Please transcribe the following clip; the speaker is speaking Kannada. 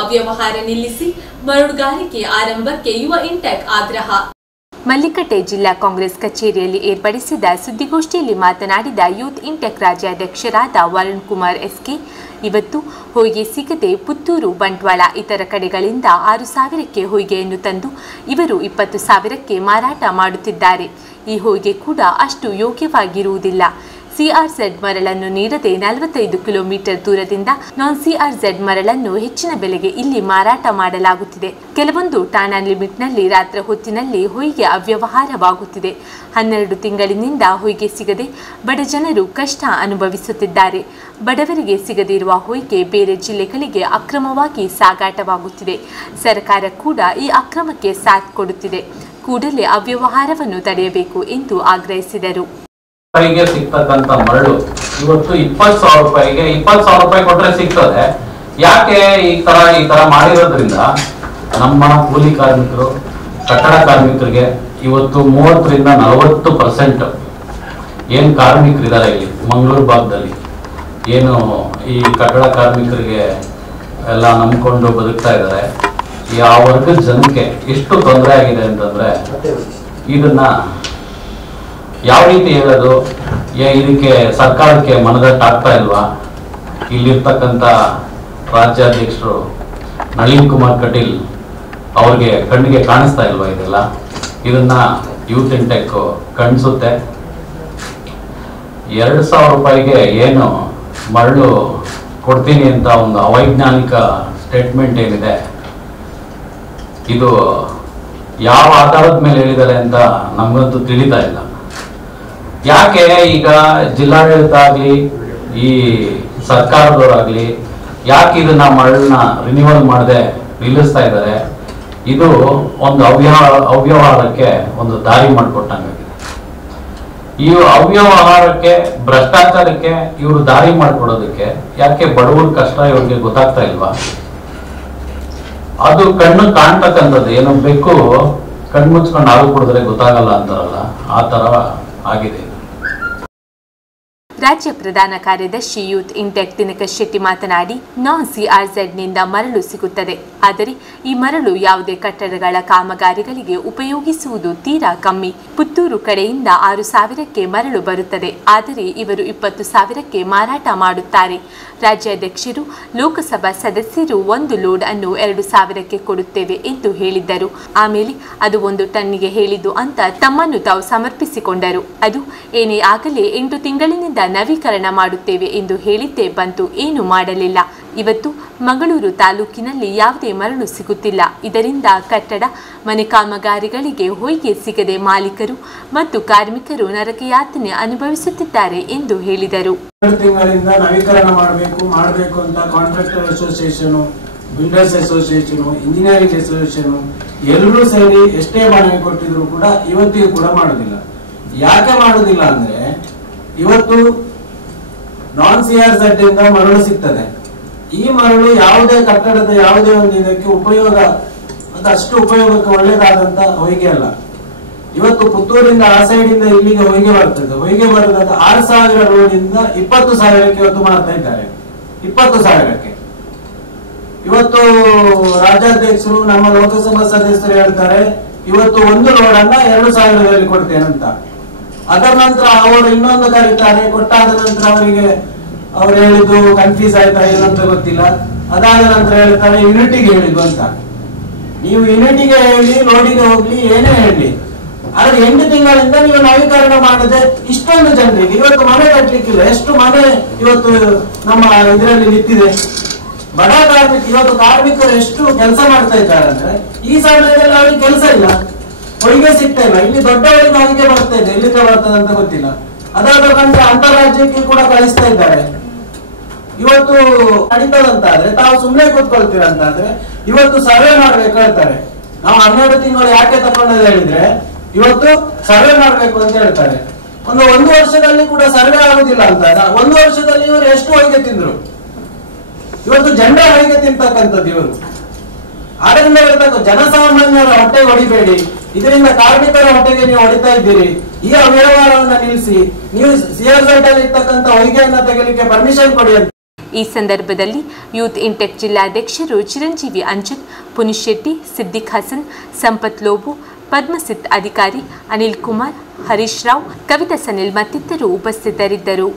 ಅವ್ಯವಹಾರ ನಿಲ್ಲಿಸಿ ಮರಳುಗಾರಿಕೆ ಆರಂಭಕ್ಕೆ ಯುವ ಇಂಟೆಕ್ ಆಗ್ರಹ. ಮಲ್ಲಿಕಟ್ಟೆ ಜಿಲ್ಲಾ ಕಾಂಗ್ರೆಸ್ ಕಚೇರಿಯಲ್ಲಿ ಏರ್ಪಡಿಸಿದ ಸುದ್ದಿಗೋಷ್ಠಿಯಲ್ಲಿ ಮಾತನಾಡಿದ ಯೂತ್ ಇಂಟೆಕ್ ರಾಜ್ಯಾಧ್ಯಕ್ಷರಾದ ವರುಣ್ ಕುಮಾರ್ ಎಸ್ಕೆ, ಇವತ್ತು ಹೊಯ್ಗೆ ಸಿಗದೆ ಪುತ್ತೂರು, ಬಂಟ್ವಾಳ ಇತರ ಕಡೆಗಳಿಂದ 6,000ಕ್ಕೆ ಹೊಯ್ಗೆಯನ್ನು ತಂದು ಇವರು 20,000ಕ್ಕೆ ಮಾರಾಟ ಮಾಡುತ್ತಿದ್ದಾರೆ. ಈ ಹೊಯ್ಗೆ ಕೂಡ ಅಷ್ಟು ಯೋಗ್ಯವಾಗಿರುವುದಿಲ್ಲ. ಸಿಆರ್ಝೆಡ್ ಮರಳನ್ನು ನೀಡದೆ 45 ಕಿಲೋಮೀಟರ್ ದೂರದಿಂದ ನಾನ್ ಸಿಆರ್ಝೆಡ್ ಮರಳನ್ನು ಹೆಚ್ಚಿನ ಬೆಲೆಗೆ ಇಲ್ಲಿ ಮಾರಾಟ ಮಾಡಲಾಗುತ್ತಿದೆ. ಕೆಲವೊಂದು ಠಾಣಾ ಲಿಮಿಟ್ನಲ್ಲಿ ರಾತ್ರಿ ಹೊತ್ತಿನಲ್ಲಿ ಹೊಯ್ಗೆ ಅವ್ಯವಹಾರವಾಗುತ್ತಿದೆ. 12 ತಿಂಗಳಿನಿಂದ ಹೊಯ್ಗೆ ಸಿಗದೆ ಬಡ ಜನರು ಕಷ್ಟ ಅನುಭವಿಸುತ್ತಿದ್ದಾರೆ. ಬಡವರಿಗೆ ಸಿಗದಿರುವ ಹೊಯ್ಗೆ ಬೇರೆ ಜಿಲ್ಲೆಗಳಿಗೆ ಅಕ್ರಮವಾಗಿ ಸಾಗಾಟವಾಗುತ್ತಿದೆ. ಸರ್ಕಾರ ಕೂಡ ಈ ಅಕ್ರಮಕ್ಕೆ ಸಾಥ್ ಕೊಡುತ್ತಿದೆ. ಕೂಡಲೇ ಅವ್ಯವಹಾರವನ್ನು ತಡೆಯಬೇಕು ಎಂದು ಆಗ್ರಹಿಸಿದರು. ಸಿಗ್ತಕ್ಕಂತ ಮರಳು ಇವತ್ತು 20,000 ರೂಪಾಯಿಗೆ 20,000 ರೂಪಾಯಿ ಕೊಟ್ರೆ ಸಿಗ್ತದೆ. ಯಾಕೆ ಈ ತರ ಮಾಡಿರೋದ್ರಿಂದ ನಮ್ಮ ಕೂಲಿ ಕಾರ್ಮಿಕರು, ಕಟ್ಟಡ ಕಾರ್ಮಿಕರಿಗೆ ಇವತ್ತು 30ರಿಂದ 40% ಏನ್ ಕಾರ್ಮಿಕರಿದ್ದಾರೆ ಇಲ್ಲಿ ಮಂಗಳೂರು ಭಾಗದಲ್ಲಿ, ಏನು ಈ ಕಟ್ಟಡ ಕಾರ್ಮಿಕರಿಗೆ ಎಲ್ಲ ನಂಬ್ಕೊಂಡು ಬದುಕ್ತಾ ಇದ್ದಾರೆ. ಆ ವರ್ಗದ ಜನಕ್ಕೆ ಎಷ್ಟು ತೊಂದರೆ ಆಗಿದೆ ಅಂತಂದ್ರೆ ಇದನ್ನ ಯಾವ ರೀತಿ ಹೇಳೋದು, ಇದಕ್ಕೆ ಸರ್ಕಾರಕ್ಕೆ ಮನದಟ್ಟಾಗ್ತಾ ಇಲ್ವಾ? ಇಲ್ಲಿರ್ತಕ್ಕಂಥ ರಾಜ್ಯಾಧ್ಯಕ್ಷರು ನಳಿನ್ ಕುಮಾರ್ ಕಟೀಲ್ ಅವ್ರಿಗೆ ಕಣ್ಣಿಗೆ ಕಾಣಿಸ್ತಾ ಇಲ್ವಾ ಇದೆಲ್ಲ? ಇದನ್ನ ಯೂತ್ ಇಂಟೆಕ್ ಕಾಣಿಸುತ್ತೆ. 2,000 ರೂಪಾಯಿಗೆ ಏನು ಮರಳು ಕೊಡ್ತೀನಿ ಅಂತ ಒಂದು ಅವೈಜ್ಞಾನಿಕ ಸ್ಟೇಟ್ಮೆಂಟ್ ಏನಿದೆ, ಇದು ಯಾವ ಆಧಾರದ ಮೇಲೆ ಹೇಳಿದ್ದಾರೆ ಅಂತ ನಮಗಂತೂ ತಿಳಿತಾ ಇಲ್ಲ. ಯಾಕೆ ಈಗ ಜಿಲ್ಲಾಡಳಿತ ಆಗ್ಲಿ ಈ ಸರ್ಕಾರದವರಾಗ್ಲಿ ಯಾಕೆ ಇದನ್ನ ಮರಳನ್ನ ರಿನ್ಯೂವಲ್ ಮಾಡದೆ ನಿಲ್ಲಿಸ್ತಾ ಇದ್ದಾರೆ? ಇದು ಒಂದು ಅವ್ಯವಹಾರಕ್ಕೆ ಒಂದು ದಾರಿ ಮಾಡಿಕೊಟ್ಟಂಗಾಗಿದೆ. ಈ ಅವ್ಯವಹಾರಕ್ಕೆ, ಭ್ರಷ್ಟಾಚಾರಕ್ಕೆ ಇವರು ದಾರಿ ಮಾಡಿಕೊಡೋದಕ್ಕೆ ಯಾಕೆ ಬಡವರ ಕಷ್ಟ ಇವ್ರಿಗೆ ಗೊತ್ತಾಗ್ತಾ ಇಲ್ವಾ? ಅದು ಕಣ್ಣು ಕಾಣ್ತಕ್ಕಂಥದ್ದು, ಏನು ಬೇಕು ಕಣ್ಮುಚ್ಕೊಂಡು ಹಾಲು ಕುಡಿದ್ರೆ ಗೊತ್ತಾಗಲ್ಲ ಅಂತಾರಲ್ಲ, ಆ ತರ ಆಗಿದೆ. ರಾಜ್ಯ ಪ್ರಧಾನ ಕಾರ್ಯದರ್ಶಿ ಯೂತ್ ಇಂಟೆಕ್ ದಿನಕರ್ ಶೆಟ್ಟಿ ಮಾತನಾಡಿ, ನಾನ್ ಸಿಆರ್ಝೆಡ್ ನಿಂದ ಮರಳು ಸಿಗುತ್ತದೆ. ಆದರೆ ಈ ಮರಳು ಯಾವುದೇ ಕಟ್ಟಡಗಳ ಕಾಮಗಾರಿಗಳಿಗೆ ಉಪಯೋಗಿಸುವುದು ತೀರಾ ಕಮ್ಮಿ. ಪುತ್ತೂರು ಕಡೆಯಿಂದ 6,000ಕ್ಕೆ ಮರಳು ಬರುತ್ತದೆ. ಆದರೆ ಇವರು 20,000ಕ್ಕೆ ಮಾರಾಟ ಮಾಡುತ್ತಾರೆ. ರಾಜ್ಯಾಧ್ಯಕ್ಷರು, ಲೋಕಸಭಾ ಸದಸ್ಯರು 1 ಲೋಡ್ ಅನ್ನು 2,000ಕ್ಕೆ ಕೊಡುತ್ತೇವೆ ಎಂದು ಹೇಳಿದ್ದರು. ಆಮೇಲೆ ಅದು 1 ಟನ್ನಿಗೆ ಹೇಳಿದ್ದು ಅಂತ ತಮ್ಮನ್ನು ತಾವು ಸಮರ್ಪಿಸಿಕೊಂಡರು. ಅದು ಏನೇ ಆಗಲೇ 8 ತಿಂಗಳಿನಿಂದ ನವೀಕರಣ ಮಾಡುತ್ತೇವೆ ಎಂದು ಹೇಳಿದ್ದೇ ಬಂತು, ಏನು ಮಾಡಲಿಲ್ಲ. ಇವತ್ತು ಮಂಗಳೂರು ತಾಲೂಕಿನಲ್ಲಿ ಯಾವುದೇ ಮರಳು ಸಿಗುತ್ತಿಲ್ಲ. ಇದರಿಂದ ಕಟ್ಟಡ, ಮನೆ ಕಾಮಗಾರಿಗಳಿಗೆ ಹೊಯ್ಗೆ ಸಿಗದೆ ಮಾಲೀಕರು ಮತ್ತು ಕಾರ್ಮಿಕರು ನರಕಯಾತನೆ ಅನುಭವಿಸುತ್ತಿದ್ದಾರೆ ಎಂದು ಹೇಳಿದರು. 2 ತಿಂಗಳಿಂದ ನವೀಕರಣ ಮಾಡಬೇಕು ಅಂತ contractor association, builders association, engineering association ಎಲ್ಲರೂ ಸೇರಿ ಎಷ್ಟೇ ಮನವಿ ಕೊಟ್ಟಿದ್ರು ಕೂಡ ಇವತ್ತಿಗೂ ಕೂಡ ಮಾಡುದಿಲ್ಲ. ಯಾಕೆ ಮಾಡುದಿಲ್ಲ ಅಂದ್ರೆ, ಇವತ್ತು ನಾನ್ ಸಿಆರ್ಝೆಡ್ ಇಂದ ಮರಳು ಸಿಗ್ತದೆ. ಈ ಮರಳು ಯಾವುದೇ ಕಟ್ಟಡದ ಯಾವುದೇ ಒಂದು ಇದಕ್ಕೆ ಉಪಯೋಗ, ಅದಷ್ಟು ಉಪಯೋಗಕ್ಕೆ ಒಳ್ಳೇದಾದಂತ ಹೊಯ್ಗೆ ಅಲ್ಲ. ಇವತ್ತು ಪುತ್ತೂರಿಂದ ಆ ಸೈಡ್ ಇಂದ ಇಲ್ಲಿಗೆ ಹೊಯ್ಗೆ ಬರ್ತದೆ. ಹೊಯ್ಗೆ ಬರೋದಾಗ 6,000 ರೋಡಿಂದ 20,000ಕ್ಕೆ ಇವತ್ತು ಮಾರ್ತಾ ಇದ್ದಾರೆ. 20,000ಕ್ಕೆ ಇವತ್ತು ರಾಜ್ಯಾಧ್ಯಕ್ಷರು, ನಮ್ಮ ಲೋಕಸಭಾ ಸದಸ್ಯರು ಹೇಳ್ತಾರೆ ಇವತ್ತು 1 ಲೋಡ್ ಅನ್ನ 2,000ದಲ್ಲಿ ಕೊಡ್ತೇನಂತ. ಅದರ ನಂತರ ಅವರು ಇನ್ನೊಂದು ಕರೀತಾರೆ, ಕೊಟ್ಟಾದ ನಂತರ ಅವರಿಗೆ ಅವ್ರು ಹೇಳಿದ್ದು ಕನ್ಫ್ಯೂಸ್ ಆಯ್ತಾ ಏನಂತ ಗೊತ್ತಿಲ್ಲ. ಅದಾದ ನಂತರ ಹೇಳ್ತಾರೆ ಯೂನಿಟಿಗೆ ಹೇಳಿದ್ದು ಅಂತ. ನೀವು ಯೂನಿಟಿಗೆ ಹೇಳಿ, ಲೋಡಿಗೆ ಹೋಗ್ಲಿ, ಏನೇ ಹೇಳಿ, ಆದ್ರೆ 8 ತಿಂಗಳಿಂದ ನೀವು ನವೀಕರಣ ಮಾಡದೆ ಇಷ್ಟೊಂದು ಜನರಿಗೆ ಇವತ್ತು ಮನೆ ಕಟ್ಟಲಿಕ್ಕಿಲ್ಲ. ಎಷ್ಟು ಮನೆ ಇವತ್ತು ನಮ್ಮ ಇದರಲ್ಲಿ ನಿಂತಿದೆ. ಬಡ ಕಾರ್ಮಿಕ, ಇವತ್ತು ಕಾರ್ಮಿಕರು ಎಷ್ಟು ಕೆಲಸ ಮಾಡ್ತಾ ಇದ್ದಾರೆ ಅಂದ್ರೆ ಈ ಸಮಯದಲ್ಲಿ ಅವ್ರಿಗೆ ಕೆಲಸ ಇಲ್ಲ, ಹೊಯ್ಗೆ ಸಿಗ್ತಾ ಇಲ್ಲ. ಇಲ್ಲಿ ದೊಡ್ಡವರಿಗೆ ಹೊಯ್ಗೆ ಬರ್ತಾ ಇದೆ, ಎಲ್ಲಿಂದ ಬರ್ತದೆ ಅಂತ ಗೊತ್ತಿಲ್ಲ. ಅದಾದ ನಂತರ ಅಂತಾರಾಜ್ಯಕ್ಕೆ ಕೂಡ ಕಳಿಸ್ತಾ ಇದ್ದಾರೆ. ಇವತ್ತು ನಡೀತದಂತಾದ್ರೆ ತಾವು ಸುಮ್ಮನೆ ಕೂತ್ಕೊಳ್ತೀರಂತಾದ್ರೆ ಇವತ್ತು ಸರ್ವೆ ಮಾಡ್ಬೇಕು ಹೇಳ್ತಾರೆ. ನಾವು 12 ತಿಂಗಳು ಯಾಕೆ ತಗೊಂಡದ್ದು ಹೇಳಿದ್ರೆ ಇವತ್ತು ಸರ್ವೆ ಮಾಡ್ಬೇಕು ಅಂತ ಹೇಳ್ತಾರೆ. ಒಂದು ವರ್ಷದಲ್ಲಿ ಕೂಡ ಸರ್ವೆ ಆಗುದಿಲ್ಲ ಅಂತ. 1 ವರ್ಷದಲ್ಲಿ ಇವರು ಎಷ್ಟು ಹೊಯ್ಗೆ ತಿಂದ್ರು? ಇವತ್ತು ಜನರ ಹೊಯ್ಗೆ ತಿಂತಕ್ಕಂಥದ್ದು ಇವರು. ಆದ್ರಿಂದ ಹೇಳ್ತಕ್ಕ ಜನಸಾಮಾನ್ಯರ ಹೊಟ್ಟೆಗೆ ಹೊಡಿಬೇಡಿ, ಇದರಿಂದ ಕಾರ್ಮಿಕರ ಹೊಟ್ಟೆಗೆ ನೀವು ಹೊಡಿತಾ ಇದ್ದೀರಿ. ಈ ಅವ್ಯವಹಾರವನ್ನ ನಿಲ್ಲಿಸಿ ನೀವು ಸಿಆರ್ಝೆಡ್ ಅಲ್ಲಿ ಇರ್ತಕ್ಕಂಥ ಹೊಯ್ಗೆಯನ್ನ ತೆಗಲಿಕ್ಕೆ ಪರ್ಮಿಷನ್ ಕೊಡಿ ಅಂತ. ಈ ಸಂದರ್ಭದಲ್ಲಿ ಯೂತ್ ಇಂಟೆಕ್ ಜಿಲ್ಲಾಧ್ಯಕ್ಷರು ಚಿರಂಜೀವಿ ಅಂಜನ್, ಪುನೀತ್ ಶೆಟ್ಟಿ, ಸಿದ್ದಿಕ್ ಹಸನ್, ಸಂಪತ್ ಲೋಬು, ಪದ್ಮಸಿತ್ ಅಧಿಕಾರಿ, ಅನಿಲ್ ಕುಮಾರ್, ಹರೀಶ್ ರಾವ್, ಕವಿತಾ ಸನಿಲ್ ಮತ್ತಿತರರು ಉಪಸ್ಥಿತರಿದ್ದರು.